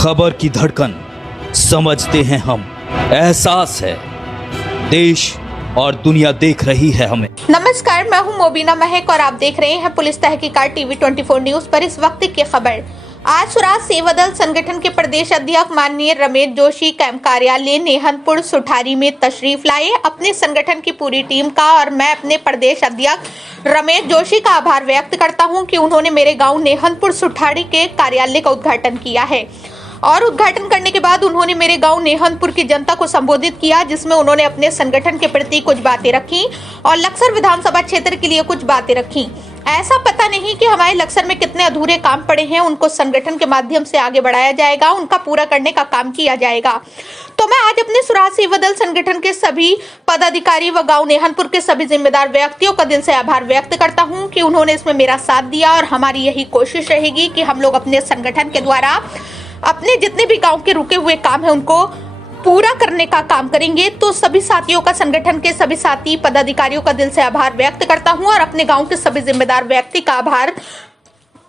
खबर की धड़कन समझते हैं हम, एहसास है देश और दुनिया देख रही है हमें। नमस्कार, मैं हूं मोबिना महक और आप देख रहे हैं पुलिस तहकीकात टीवी 24 न्यूज पर इस वक्त की खबर। आज स्वराज सेवा दल संगठन के प्रदेश अध्यक्ष माननीय रमेश जोशी कैंप कार्यालय नेहनपुर सुठारी में तशरीफ लाए। अपने संगठन की पूरी टीम का और मैं अपने प्रदेश अध्यक्ष रमेश जोशी का आभार व्यक्त करता हूं कि उन्होंने मेरे गांव नेहनपुर सुठारी के कार्यालय का उद्घाटन किया है और उद्घाटन करने के बाद उन्होंने मेरे गांव नेहनपुर की जनता को संबोधित किया, जिसमें उन्होंने अपने संगठन के प्रति कुछ बातें रखी और लक्सर विधानसभा क्षेत्र के लिए कुछ बातें रखी। ऐसा पता नहीं कि हमारे लक्सर में कितने अधूरे काम पड़े हैं, उनको संगठन के माध्यम से आगे बढ़ाया जाएगा, उनका पूरा करने का काम किया जाएगा। तो मैं आज अपने स्वराज सेवा दल संगठन के सभी पदाधिकारी व गांव नेहनपुर के सभी जिम्मेदार व्यक्तियों का दिल से आभार व्यक्त करता हूं कि उन्होंने इसमें मेरा साथ दिया और हमारी यही कोशिश रहेगी कि हम लोग अपने संगठन के द्वारा अपने जितने भी गांव के रुके हुए काम है उनको पूरा करने का काम करेंगे। तो सभी साथियों का, संगठन के सभी साथी पदाधिकारियों का दिल से आभार व्यक्त करता हूं और अपने गांव के सभी जिम्मेदार व्यक्ति का आभार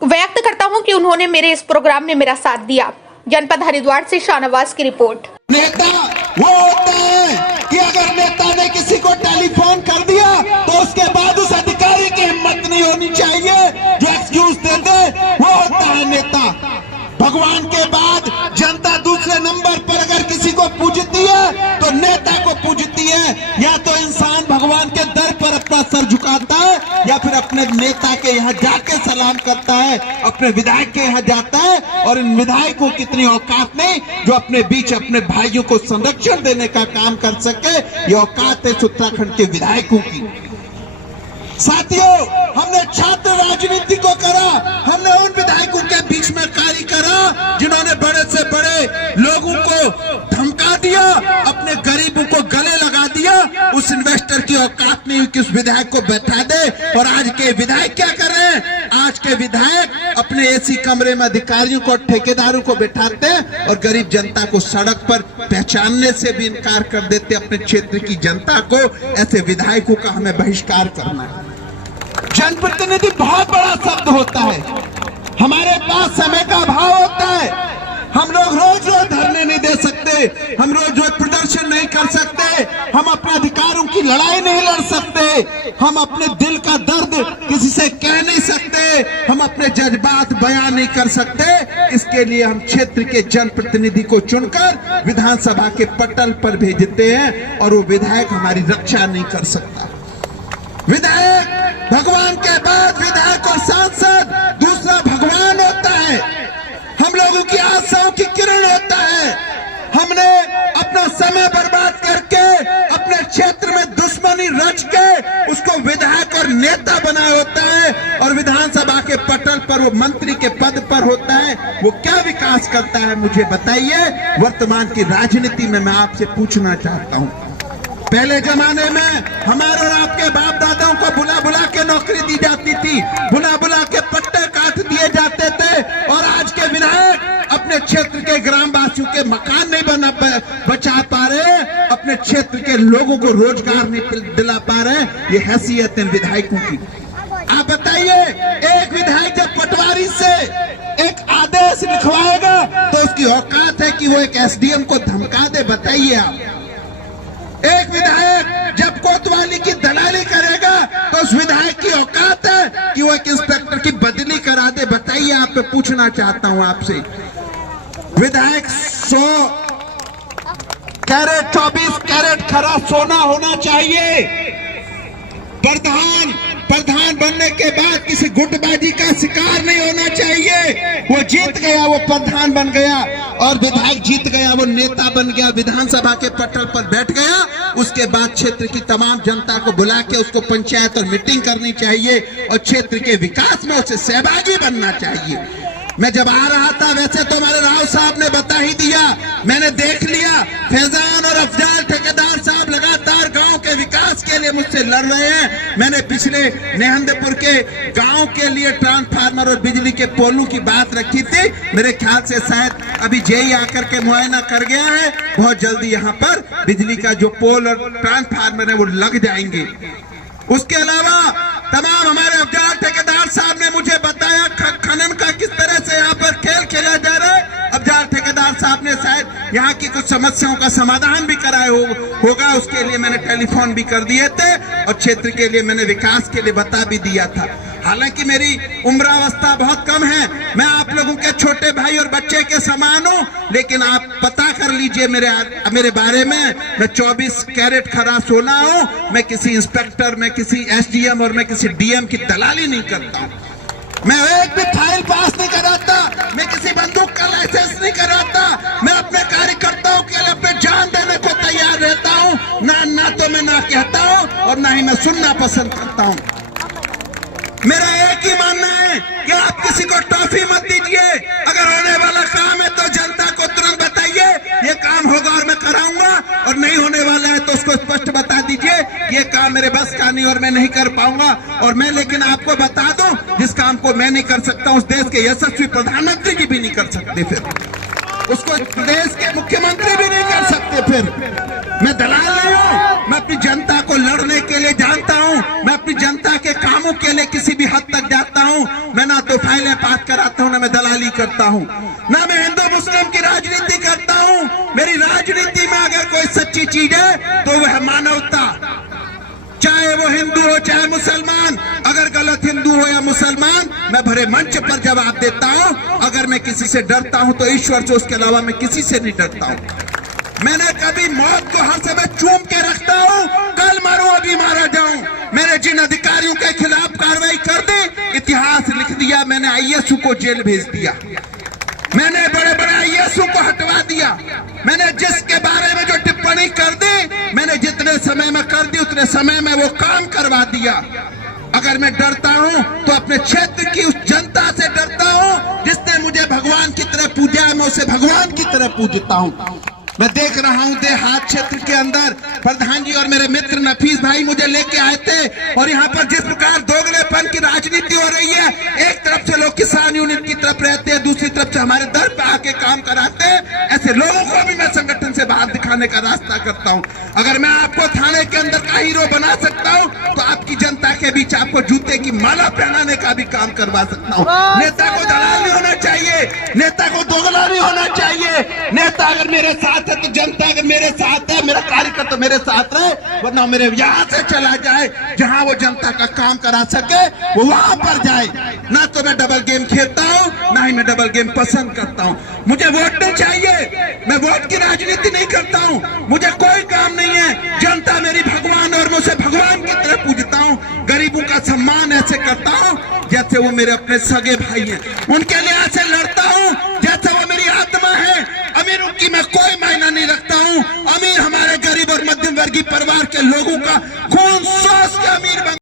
व्यक्त करता हूं कि उन्होंने मेरे इस प्रोग्राम में मेरा साथ दिया। जनपद हरिद्वार से शाहनवाज की रिपोर्ट। नेता वो होता है कि अगर नेता ने किसी को टेलीफोन कर दिया तो उसके बाद उस अधिकारी की हिम्मत नहीं होनी चाहिए जो एक्सक्यूज दे दे, वो होता है नेता। भगवान के बाद जनता दूसरे नंबर पर अगर किसी को पूजती है तो नेता को पूजती है। या तो इंसान भगवान के दर पर अपना सर झुकाता है या फिर अपने नेता के यहाँ जाके सलाम करता है, अपने विधायक के यहाँ जाता है। और इन विधायकों की इतनी औकात नहीं जो अपने बीच अपने भाइयों को संरक्षण देने का काम कर सके। ये औकात है उत्तराखंड के विधायकों की। साथियों, हमने छात्र राजनीति को करा, हमने उन विधायकों के बीच में कार्य करा जिन्होंने बड़े से बड़े लोगों को धमका दिया, अपने गरीबों को गले लगा दिया। उस इन्वेस्टर की औकात नहीं हुई कि उस विधायक को बैठा दे। और आज के विधायक क्या कर रहे हैं? आज के विधायक अपने एसी कमरे में अधिकारियों को, ठेकेदारों को बैठाते हैं और गरीब जनता को सड़क पर पहचानने से भी इनकार कर देते। अपने क्षेत्र की जनता को ऐसे विधायकों का हमें बहिष्कार करना है। जनप्रतिनिधि बहुत बड़ा शब्द होता है, हमारे पास समय का अभाव होता है। हम लोग रोज रोज धरने नहीं दे सकते, हम रोज रोज प्रदर्शन नहीं कर सकते, हम अपने अधिकारों की लड़ाई नहीं लड़ सकते, हम अपने दिल का दर्द किसी से कह नहीं सकते, हम अपने जज्बात बयान नहीं कर सकते। इसके लिए हम क्षेत्र के जनप्रतिनिधि को चुनकर विधानसभा के पटल पर भेजते हैं और वो विधायक हमारी रक्षा नहीं कर सकता। विधायक भगवान के बाद विधायक और सांसद दूसरा भगवान होता है, हम लोगों की आशाओं की किरण होता है। हमने अपना समय बर्बाद करके अपने क्षेत्र में दुश्मनी रच के उसको विधायक और नेता बनाया होता है और विधानसभा के पटल पर वो मंत्री के पद पर होता है। वो क्या विकास करता है मुझे बताइए। वर्तमान की राजनीति में मैं आपसे पूछना चाहता हूँ, पहले जमाने में हमारे और आपके बाप दादाओं को बुला बुला के नौकरी दी जाती थी, बुला बुला के पट्टे काट दिए जाते थे। और आज के विधायक अपने क्षेत्र के ग्रामवासियों के मकान नहीं बचा पा रहे, अपने क्षेत्र के लोगों को रोजगार नहीं दिला पा रहे। ये हैसियत है विधायकों की। आप बताइए, एक विधायक जब पटवारी से एक आदेश लिखवाएगा तो उसकी औकात है कि वो एक एसडीएम को धमका दे? बताइए आप। एक विधायक जब कोतवाली की दलाली करेगा तो उस विधायक की औकात है कि वो एक इंस्पेक्टर की बदली करा दे? बताइए, आप पे पूछना चाहता हूं आपसे। विधायक 100 कैरेट 24 कैरेट खरा सोना होना चाहिए। प्रधान बनने के बाद किसी गुटबाजी का शिकार नहीं होना चाहिए। वो जीत गया, वो प्रधान बन गया और विधायक जीत गया, वो नेता बन गया, विधानसभा के पटल पर बैठ गया। उसके बाद क्षेत्र की तमाम जनता को बुला के उसको पंचायत और मीटिंग करनी चाहिए और क्षेत्र के विकास में उसे सहभागी बनना चाहिए। मैं जब आ रहा था, वैसे तो हमारे राव साहब ने बता ही दिया, मैंने देख लिया फैजान और अफजाल ठेकेदार साहब लगातार गांव के विकास के लिए मुझसे लड़ रहे हैं। मैंने पिछले नेहंदपुर के गांव के लिए ट्रांसफार्मर और बिजली के पोलों की बात रखी थी। मेरे ख्याल से शायद अभी जेई आकर के मुआयना कर गया है, बहुत जल्दी यहाँ पर बिजली का जो पोल और ट्रांसफार्मर है वो लग जाएंगे। उसके अलावा तमाम हमारे अफजाल ठेकेदार साहब ने मुझे बताया खनन का किस तरह से यहाँ पर खेल खेला जा रहा है। अफजाल ठेकेदार यहाँ की कुछ समस्याओं का समाधान भी कराए होगा, उसके लिए मैंने टेलीफोन भी कर दिए थे और क्षेत्र के लिए मैंने विकास के लिए बता भी दिया था। हालांकि मेरी उम्रावस्था बहुत कम है, मैं आप लोगों के छोटे भाई और बच्चे के समान हूँ, लेकिन आप पता कर लीजिए मेरे बारे में, मैं 24 कैरेट खरा सोना हूँ। मैं किसी इंस्पेक्टर, मैं किसी एसडीएम और मैं किसी डीएम की दलाली नहीं करता हूँ। मैं एक भी फाइल पास नहीं कराता, मैं किसी बंदूक का लाइसेंस नहीं कराता। मैं अपने कार्यकर्ताओं के लिए अपने जान देने को तैयार रहता हूँ। ना तो मैं ना कहता हूँ और ना ही मैं सुनना पसंद करता हूँ। मेरा एक ही मानना है कि आप किसी को टॉफी मत दीजिए। अगर होने वाला काम है तो जनता को तुरंत बताइए ये काम होगा और मैं कराऊंगा, और नहीं होने वाला है तो उसको स्पष्ट बता दीजिए ये काम मेरे बस का नहीं और मैं नहीं कर पाऊंगा। और मैं लेकिन आपको बता दूं, जिस काम को मैं नहीं कर सकता उस देश के यशस्वी प्रधानमंत्री जी भी नहीं कर सकते, फिर उसको देश के मुख्यमंत्री भी नहीं कर सकते। फिर मैं दलाल नहीं हूँ, मैं अपनी जनता को लड़ने के लिए जानता हूँ, मैं अपनी जनता के कामों के लिए किसी भी हद तक जाता हूँ। मैं ना तो फाइलें पास कराता हूँ, ना मैं दलाली करता हूँ, ना मैं हिंदू मुस्लिम की राजनीति करता हूँ। मेरी राजनीति में अगर कोई सच्ची चीज है तो वह मानवता, चाहे वो हिंदू हो चाहे मुसलमान। अगर गलत हिंदू हो या मुसलमान, मैं भरे मंच पर जवाब देता हूँ। अगर मैं किसी से डरता हूँ तो ईश्वर से, उसके अलावा मैं किसी से नहीं डरता हूँ। मैंने कभी मौत को हर समय चूम के रखता हूँ, कल मारूं अभी मारा जाऊं। मेरे जिन अधिकारियों के खिलाफ कार्रवाई कर दी, इतिहास लिख दिया। मैंने आईएएस को जेल भेज दिया, मैंने बड़े बड़े आईएएस को हटवा दिया। मैंने जिसके बारे में जो टिप्पणी कर दी, मैंने जितने समय में कर दी उतने समय में वो काम करवा दिया। अगर मैं डरता हूं तो अपने क्षेत्र की उस जनता से डरता हूं जिसने मुझे भगवान की तरह पूजा है, मैं उसे भगवान की तरह पूजता हूं। मैं देख रहा हूं देहात क्षेत्र के अंदर प्रधान जी और मेरे मित्र नफीस भाई मुझे लेके आए थे, और यहाँ पर जिस प्रकार दोगलेपन की राजनीति हो रही है, एक तरफ से लोग किसान यूनियन की तरफ रहते हैं, दूसरी तरफ से हमारे दर पे आके काम कराते हैं। ऐसे लोगों को भी मैं संगठन से बाहर दिखाने का रास्ता करता हूँ। अगर मैं आपको थाने के अंदर का हीरो बना सकता हूँ तो आपकी जनता के बीच आपको जूते की माला पहनाने का भी काम करवा सकता हूँ। नेता को दलाल नहीं होना चाहिए, नेता को दोगला नहीं होना चाहिए। नेता अगर मेरे साथ है तो जनता अगर मेरे साथ है, मेरा कार्यकर्ता मेरे साथ रहे, वरना मेरे यहाँ से चला जाए। जहाँ वो जनता का काम करा सके वो वहां पर जाए। ना तो मैं डबल गेम खेलता हूँ, ना ही मैं डबल गेम पसंद करता हूँ। मुझे वोट नहीं चाहिए, मैं वोट की राजनीति नहीं करता हूँ, मुझे कोई काम नहीं है। जनता मेरी भगवान और मैं उसे भगवान की तरह पूजता हूँ। गरीबों का सम्मान ऐसे करता हूँ जैसे वो मेरे अपने सगे भाई हैं, उनके लिए ऐसे लड़ता हूँ जैसे वो मेरी आत्मा है। अमीरों की मैं कोई मायना नहीं रखता हूँ। अमीर हमारे गरीब और मध्यम वर्गीय परिवार के लोगों का खून सोच के अमीर